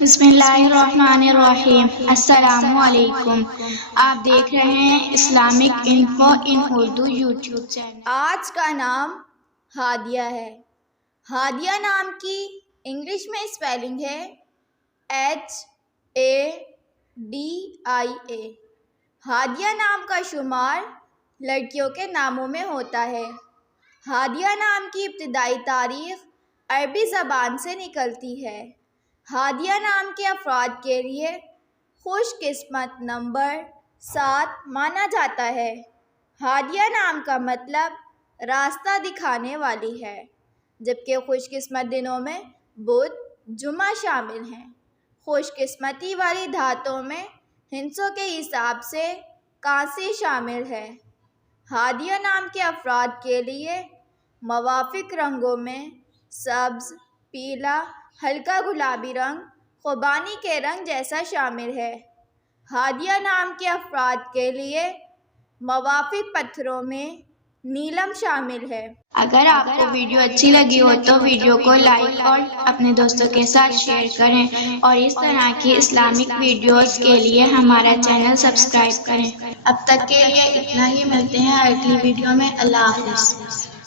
بسم اللہ الرحمن الرحیم۔ السلام علیکم۔ آپ دیکھ رہے ہیں اسلامک انفو ان اردو یوٹیوب چینل۔ آج کا نام ہادیہ ہے۔ ہادیہ نام کی انگلش میں اسپیلنگ ہے HADIA۔ ہادیہ نام کا شمار لڑکیوں کے ناموں میں ہوتا ہے۔ ہادیہ نام کی ابتدائی تاریخ عربی زبان سے نکلتی ہے۔ ہادیہ نام کے افراد کے لیے خوش قسمت نمبر 7 مانا جاتا ہے۔ ہادیہ نام کا مطلب راستہ دکھانے والی ہے، جبکہ خوش قسمت دنوں میں بدھ، جمعہ شامل ہیں۔ خوش قسمتی والی دھاتوں میں ہندسوں کے حساب سے کانسی شامل ہے۔ ہادیہ نام کے افراد کے لیے موافق رنگوں میں سبز، پیلا، ہلکا گلابی رنگ خوبانی کے رنگ جیسا شامل ہے۔ ہادیہ نام کے افراد کے لیے موافق پتھروں میں نیلم شامل ہے۔ اگر آپ کو ویڈیو اچھی لگی ہو تو ویڈیو کو لائک اور اپنے دوستوں کے ساتھ شیئر کریں، اور اس طرح کی اسلامک ویڈیوز کے لیے ہمارا چینل سبسکرائب کریں۔ اب تک کے لیے اتنا ہی، ملتے ہیں اگلی ویڈیو میں۔ اللہ حافظ۔